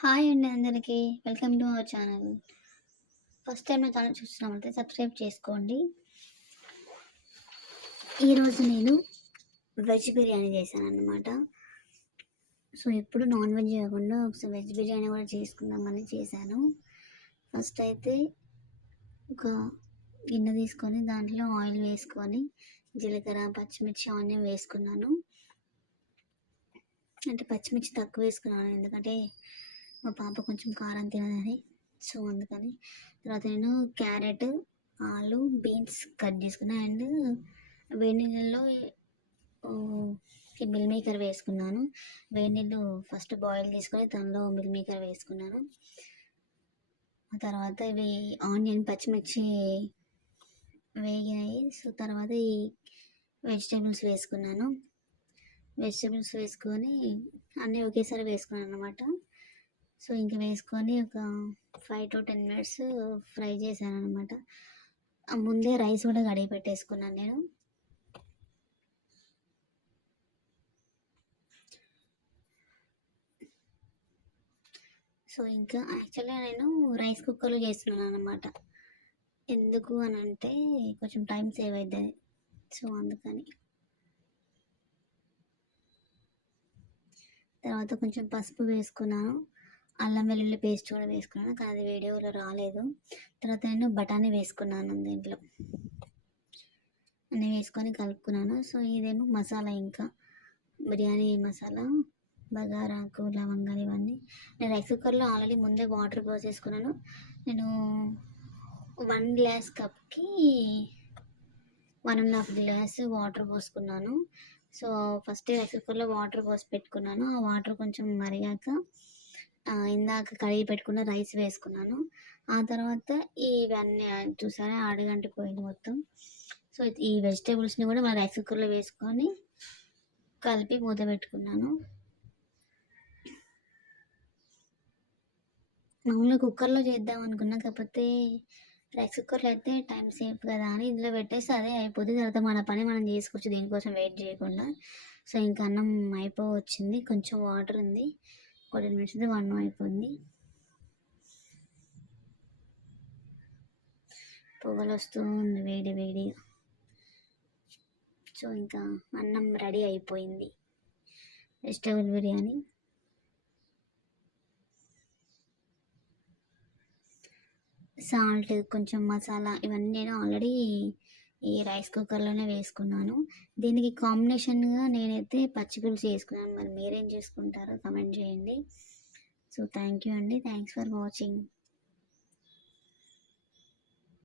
Hi అండి అందరికీ. Welcome to our channel. First time నా ఛానల్ చూస్తున్నామంటే సబ్స్క్రైబ్ చేసుకోండి. ఈరోజు నేను వెజ్ బిర్యానీ చేశాను అనమాట సో ఎప్పుడు నాన్ వెజ్ కాకుండా ఒకసారి వెజ్ బిర్యానీ కూడా చేసుకుందామని చేశాను. ఫస్ట్ అయితే ఒక గిన్నె తీసుకొని దాంట్లో ఆయిల్ వేసుకొని జీలకర్ర పచ్చిమిర్చి ఆనియన్ వేసుకున్నాను. అంటే పచ్చిమిర్చి తక్కువ వేసుకున్నాను. ఎందుకంటే మా పాప కొంచెం కారం తినదని సో అందుకని తర్వాత నేను క్యారెట్ ఆలు బీన్స్ కట్ చేసుకున్నాను అండ్ వేడి నీళ్ళలో మిల్ మేకర్ వేసుకున్నాను. వేడి నీళ్ళు ఫస్ట్ బాయిల్ తీసుకొని దానిలో మిల్ మేకర్ వేసుకున్నాను. ఆ తర్వాత ఇవి ఆనియన్ పచ్చిమిర్చి వేగినాయి. సో తర్వాత ఈ వెజిటేబుల్స్ వేసుకున్నాను. వెజిటేబుల్స్ వేసుకొని అన్నీ ఒకేసారి వేసుకున్నాను అనమాట సో ఇంక వేసుకొని ఒక five to ten minutes fry చేశాను అనమాట ముందే రైస్ కూడా కడిగి పెట్టేసుకున్నాను నేను. సో ఇంకా యాక్చువల్గా నేను రైస్ కుక్కర్లో చేస్తున్నాను అనమాట ఎందుకు అని అంటే కొంచెం టైం సేవ్ అవుతుంది సో అందుకని. తర్వాత కొంచెం పసుపు వేసుకున్నాను. అల్లం వెల్లుల్లి పేస్ట్ కూడా వేసుకున్నాను కానీ అది వీడియోలో రాలేదు. తర్వాత నేను బఠానీ వేసుకున్నాను దీంట్లో. అన్నీ వేసుకొని కలుపుకున్నాను. సో ఇదేమో మసాలా ఇంకా. బిర్యానీ మసాలా బగారాకు లవంగాలు ఇవన్నీ. నేను రైస్ కుక్కర్లో ఆల్రెడీ ముందే వాటర్ పోసేసుకున్నాను నేను one glass కప్కి one and half glass water పోసుకున్నాను. So first rice కుక్కర్లో వాటర్ పోసి పెట్టుకున్నాను. ఆ వాటర్ కొంచెం మరిగాక ఇందాక కడిగి పెట్టుకున్న రైస్ వేసుకున్నాను. ఆ తర్వాత ఇవన్నీ చూసారా? ఆడగంటి పోయింది మొత్తం. సో ఈ వెజిటేబుల్స్ని కూడా మన రైస్ కుక్కర్లో వేసుకొని కలిపి మూత పెట్టుకున్నాను. మామూలుగా కుక్కర్లో చేద్దాం అనుకున్నా కాకపోతే రైస్ కుక్కర్లో అయితే టైం సేఫ్ కదా అని ఇందులో పెట్టేసి అదే అయిపోతుంది తర్వాత మన పని మనం చేసుకోవచ్చు దీనికోసం వెయిట్ చేయకుండా. సో ఇంకా అన్నం అయిపో వచ్చింది కొంచెం వాటర్ ఉంది. ఒక టెన్ మినిట్స్ వన్ అయిపోయింది. పొగలు వస్తూ ఉంది వేడి వేడి సో ఇంకా అన్నం రెడీ అయిపోయింది. వెజిటేబుల్ బిర్యానీ. సాల్ట్ కొంచెం మసాలా ఇవన్నీ నేను ఆల్రెడీ ఈ రైస్ కుక్కర్లోనే వేసుకున్నాను. దీనికి కాంబినేషన్గా నేనైతే పచ్చి పులుసు వేసుకున్నాను. మరి మీరేం చేసుకుంటారో కమెంట్ చేయండి. సో థ్యాంక్ యూ అండి. Thanks for watching